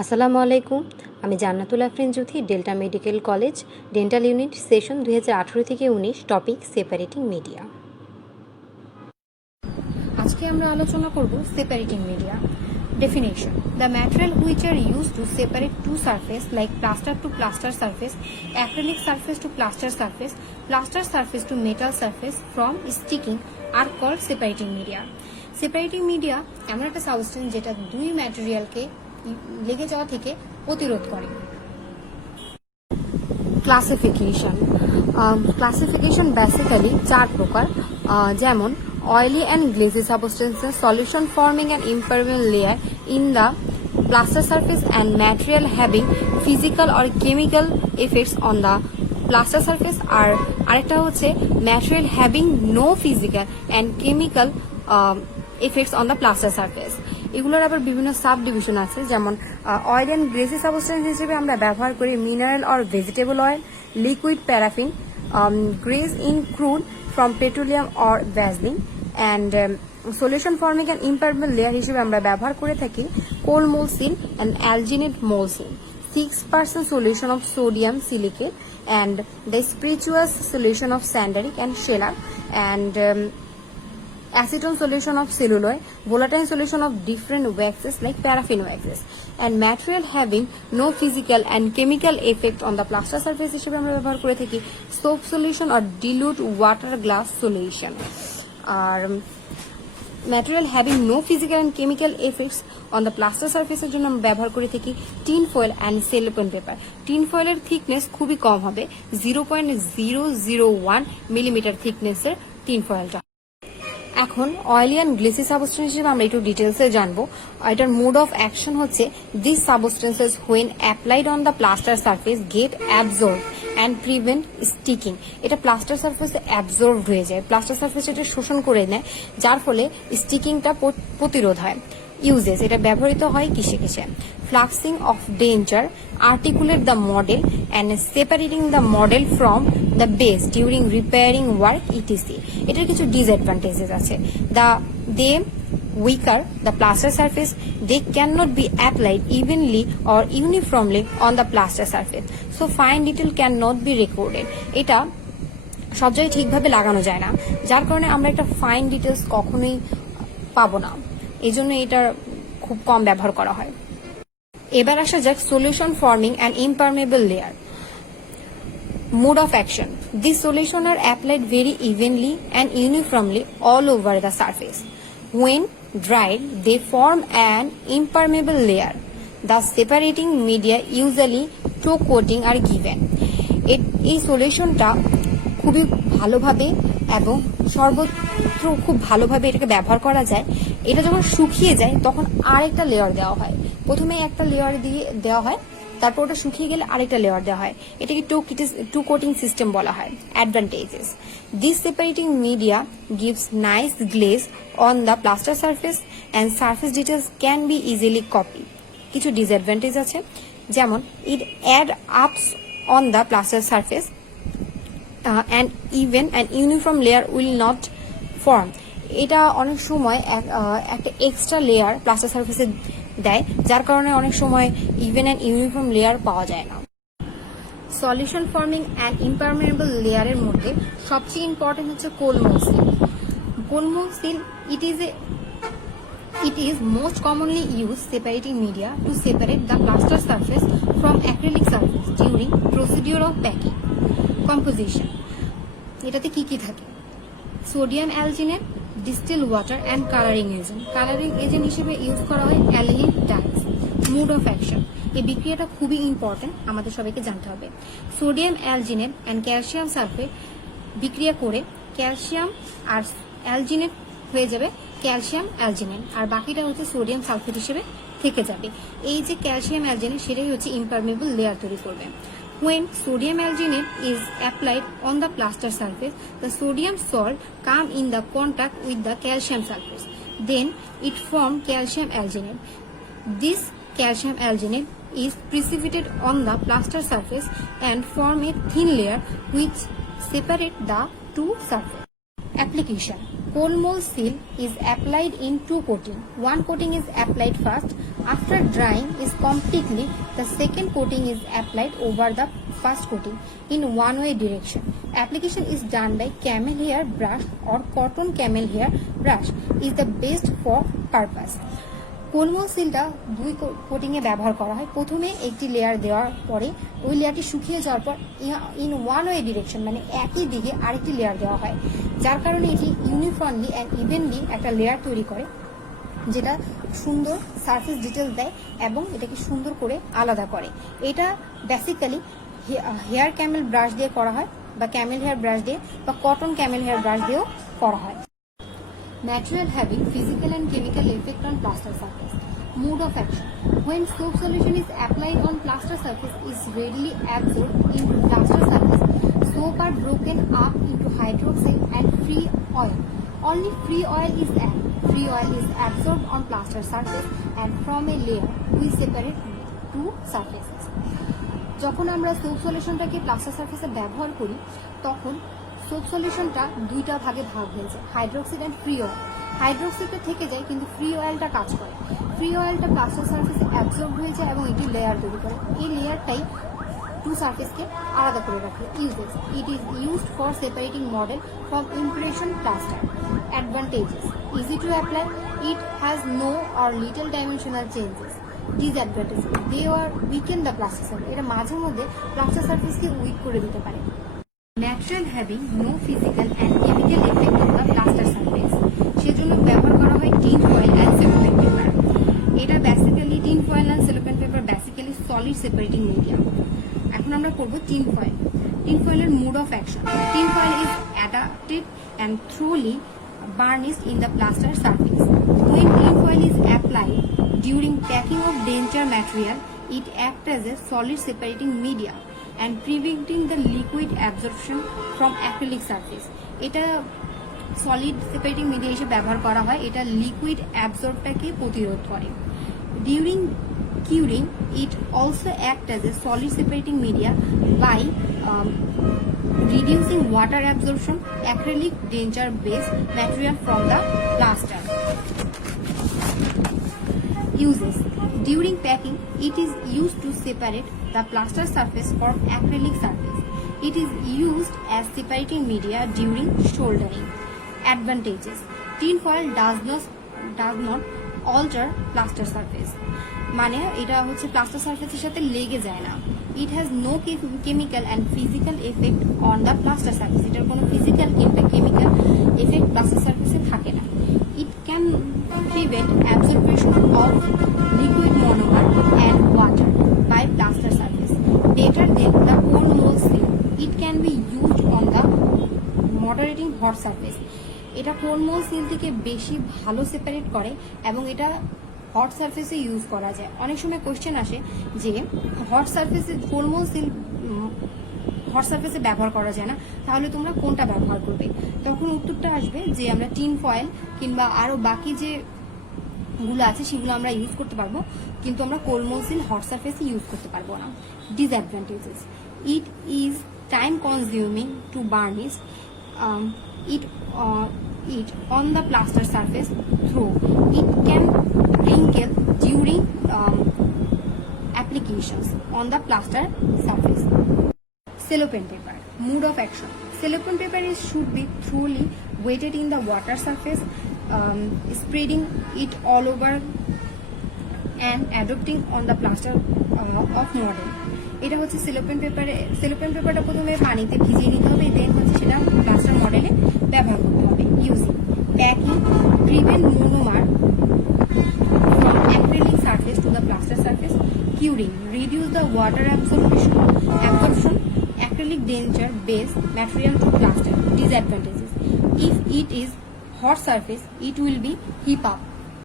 আসসালামু আলাইকুম। আমি Jannatul Afrin Juthi, Delta Medical College, Dental Unit, session 2018 থেকে 19, টপিক সেপারেটিং মিডিয়া। আজকে আমরা আলোচনা করব separating media. Definition: the material which are used to separate two surface like plaster to plaster surface, acrylic surface to plaster surface to metal surface from sticking are called separating media. Separating media এমন একটা substance যেটা দুই ম্যাটেরিয়ালকে লেগে যাওয়া থেকে প্রতিরোধ করে। Classification basically চার প্রকার, যেমন oily and glazy substances, solution forming an impermeable layer in the plaster surface, and material having physical or chemical effects on the plaster surface, আর আরেকটা হচ্ছে material having no physical and chemical effects on the plaster surface। এগুলোর আবার বিভিন্ন sub division আছে, যেমন oil and Gracie substance হিসেবে আমরা ব্যবহার করি mineral or vegetable oil, liquid paraffin, grease in crude from petroleum or vaseline, and solution forming and impermeable layer হিসেবে আমরা ব্যবহার করে থাকি কোলমোলসিন অ্যান্ড অ্যালজিনেট মোলসিন, 6% solution of sodium silicate, and the spirituous solution of sandaric and shellac, and acetone solution of celluloid, volatile solution of different waxes like paraffin waxes, and material having no physical and chemical effect on the plaster surface হিসেবে আমরা ব্যবহার করে থাকি soap solution or dilute water glass solution। R material having no physical and chemical effects on the plaster surface এর জন্য আমরা ব্যবহার করে থাকি tin foil and cellophane paper। tin foil এর thickness খুবই কম হবে, 0.001 মিলিমিটার thickness-এর tin foilটা। এখন অয়েলি অ্যান্ড গ্লেসি সাবস্টেন্স হিসেবে আমরা একটু ডিটেলসে জানবো। এটার মোড অফ অ্যাকশন হচ্ছে this substances when applied on the plaster surface get absorb and prevent sticking. এটা প্লাস্টার সারফেসে অ্যাবজর্ব হয়ে যায়, প্লাস্টার সারফেস এটা শোষণ করে নেয়, যার ফলে স্টিকিংটা প্রতিরোধ হয়। ইউজেস: এটা ব্যবহৃত হয় কিসে কিসে? Fluxing of denture, articulate the model and separating the model from the base during repairing work ETC. এটার কিছু ডিসঅ্যাডভান্টেজেস আছে। দে weaker the plaster surface, they cannot be applied evenly or uniformly on the plaster surface, so fine detail cannot be recorded। এটা সব জায়গায় ঠিকভাবে লাগানো যায় না, যার কারণে আমরা একটা ফাইন ডিটেলস কখনোই পাবো না, এই জন্য এটার খুব কম ব্যবহার করা হয়। এবার আসা যাক solution forming and impermeable layer. Mode of action: these solutions are applied very evenly and uniformly all over the surface. When dried, they form an impermeable layer. The separating media, usually two coating, are given. এই সলিউশনটা খুবই ভালোভাবে এবং সর্বত্র খুব ভালোভাবে এটাকে ব্যবহার করা যায়। এটা যখন শুকিয়ে যায় তখন আরেকটা লেয়ার দেওয়া হয়। প্রথমে একটা লেয়ার দিয়ে দেওয়া হয়, তারপর ওটা শুকিয়ে গেলে আরেকটা লেয়ার দেওয়া হয়। এটাকে টু কোটিং সিস্টেম বলা হয়। Advantages: this separating media gives nice glaze on the plaster surface and surface details can be easily copy. কিছু ডিসঅ্যাডভান্টেজ আছে, যেমন ইট অ্যাড আপস on the plaster surface and even and uniform layer will not form. এটা অনেক সময় একটা extra layer plaster সারফেসে দেয়, যার কারণে অনেক সময় ইভেন অ্যান্ড ইউনিফর্ম লেয়ার পাওয়া যায় না। সলিউশন ফর্মিং অ্যান্ড ইম্পারমেবল লেয়ারের মধ্যে সবচেয়ে ইম্পর্টেন্ট হচ্ছে কোলমোলসিল। কোলমোলসিল it is most commonly used separating media to separate the plaster surface from acrylic surface during procedure of packing. Composition: এটাতে কি কি থাকে? Sodium alginate, distil water and colouring agent. Colouring agent হিসেবে use করা হয় অ্যালিলিন dice. Mood of action: এই বিক্রিয়াটা খুবই ইম্পর্টেন্ট, আমাদের সবাইকে জানতে হবে। Sodium alginate and calcium sulphate বিক্রিয়া করে ক্যালসিয়াম আর অ্যালজিনেট হয়ে যাবে ক্যালসিয়াম অ্যালজিনেট, আর বাকিটা হচ্ছে সোডিয়াম সালফেট হিসেবে থেকে যাবে। এই যে ক্যালসিয়াম অ্যালজিনেট সেটাই হচ্ছে ইম্পারমেবল লেয়ার তৈরি করবে। When sodium alginate is applied on the plaster surface, the sodium salt come in the contact with the calcium surface. Then it form calcium alginate. This calcium alginate is precipitated on the plaster surface and form a thin layer which separate the two surfaces. Application: Cold mold seal is applied in two coating. One coating is applied first After drying is completely, the second coating is applied over the first coating in one-way direction. Application is done by camel hair brush or cotton camel hair brush is the best for purpose. কোলমো সিলটা দুই কোটিংয়ে ব্যবহার করা হয়। প্রথমে একটি layer দেওয়ার পরে ওই লেয়ারটি শুকিয়ে যাওয়ার পর ইন ওয়ান ওয়ে ডিরেকশন মানে একই দিকে আরেকটি লেয়ার দেওয়া হয়, যার কারণে এটি ইউনিফর্মলি অ্যান্ড ইভেনলি একটা লেয়ার তৈরি করে, যেটা সুন্দর সারফেস ডিটেলস দেয় এবং এটাকে সুন্দর করে আলাদা করে। এটা বেসিক্যালি হেয়ার ক্যামেল ব্রাশ দিয়ে করা হয় বা ক্যামেল হেয়ার ব্রাশ দিয়ে বা কটন ক্যামেল হেয়ার ব্রাশ দিয়েও করা হয়। Material having physical and chemical effect on plaster surface. Mode of action. When soap solution is applied on plaster surface is readily absorbed into plaster surface, soap are broken up into hydroxyl and free oil. Only free oil is added. Free oil is absorbed on plaster surface and from a layer we separate two surfaces. যখন আমরা soap সলিউশনটাকে plaster সারফেসে ব্যবহার করি তখন soap সলিউশনটা দুইটা ভাগে ভাগ হয়ে যায়, হাইড্রোক্সিড অ্যান্ড ফ্রি অয়েল। হাইড্রোক্সিডটা থেকে যায় কিন্তু ফ্রি অয়েলটা কাজ করে। ফ্রি অয়েলটা প্লাস্টার সারফেসে অ্যাবজর্ব হয়ে যায় এবং এটি লেয়ার তৈরি করে। এই লেয়ারটাই টু সারফেসকে আলাদা করে রাখে। Uses: it is used for separating model from impression plaster. Advantages: easy to apply, it has no or little dimensional changes. Disadvantage: they are weaken the plaster surface, এটা মাঝে মধ্যে প্লাস্টার সারফেসকে উইক করে দিতে পারে। Natural having no physical and chemical effect on the plaster surface, সেজন্য ব্যবহার করা হয় tin foil and cellophane paper. এটা basically tin foil and cellophane paper basically solid separating medium. এখন আমরা করব টিন ফয়েল। টিন ফয়েলের mode of action: tin foil is adapted and thoroughly burnished in the plaster surface. When tin foil is applied during packing of denture material, it acts as a solid separating media and preventing the liquid absorption from acrylic surface. এটা solid separating media হিসেবে ব্যবহার করা হয়, এটা liquid অ্যাবজর্বটাকে প্রতিরোধ করে। During curing, it also acts as a solid separating media by reducing water absorption, acrylic denture based material from the plaster. Uses: during packing, it is used to separate the plaster surface from acrylic surface. It is used as separating media during soldering. Advantages: tin foil does not alter plaster surface, মানে এটা হচ্ছে plaster সারফেসের সাথে লেগে যায় না। It has no chemical and physical effect on the plaster surface, এটার কোনো ফিজিক্যাল কিংবা কেমিক্যাল এফেক্ট প্লাস্টার সারফেসে থাকে না। It can prevent absorption of liquid monomer and water by plaster surface better than the কোন mould seal. It can be used on the moderating hot surface, এটা কোন mould seal থেকে বেশি ভালো separate করে এবং এটা হট সারফেসে ইউজ করা যায়। অনেক সময় কোশ্চেন আসে যে হট সারফেসে কোলমোল সিল হট সারফেসে ব্যবহার করা যায় না, তাহলে তোমরা কোনটা ব্যবহার করবে? তখন উত্তরটা আসবে যে আমরা টিন ফয়েল কিংবা আরো বাকি যে গুলো আছে সেগুলো আমরা ইউজ করতে পারবো, কিন্তু আমরা কোলমোল সিল হট সারফেসে ইউজ করতে পারবো না। Disadvantages: it is time consuming to varnish it on the plaster surface through it can wrinkle during applications on the plaster surface. Cellophane paper. Mode of action: cellophane paper should be thoroughly wetted in the water surface, spreading it all over and adopting on the plaster of model. এটা হচ্ছে সেলোপেন পেপারটা প্রথমে পানিতে ভিজিয়ে নিতে হবে, দেন হচ্ছে সেটা প্লাস্টার মডেলে ব্যবহার করতে হবে। Using: packing, prevent monomer from acrylic surface to the plaster surface. Curing, reduce the water absorption, acrylic denture base material to plaster. Disadvantages: if it is hot surface, it will be heap up.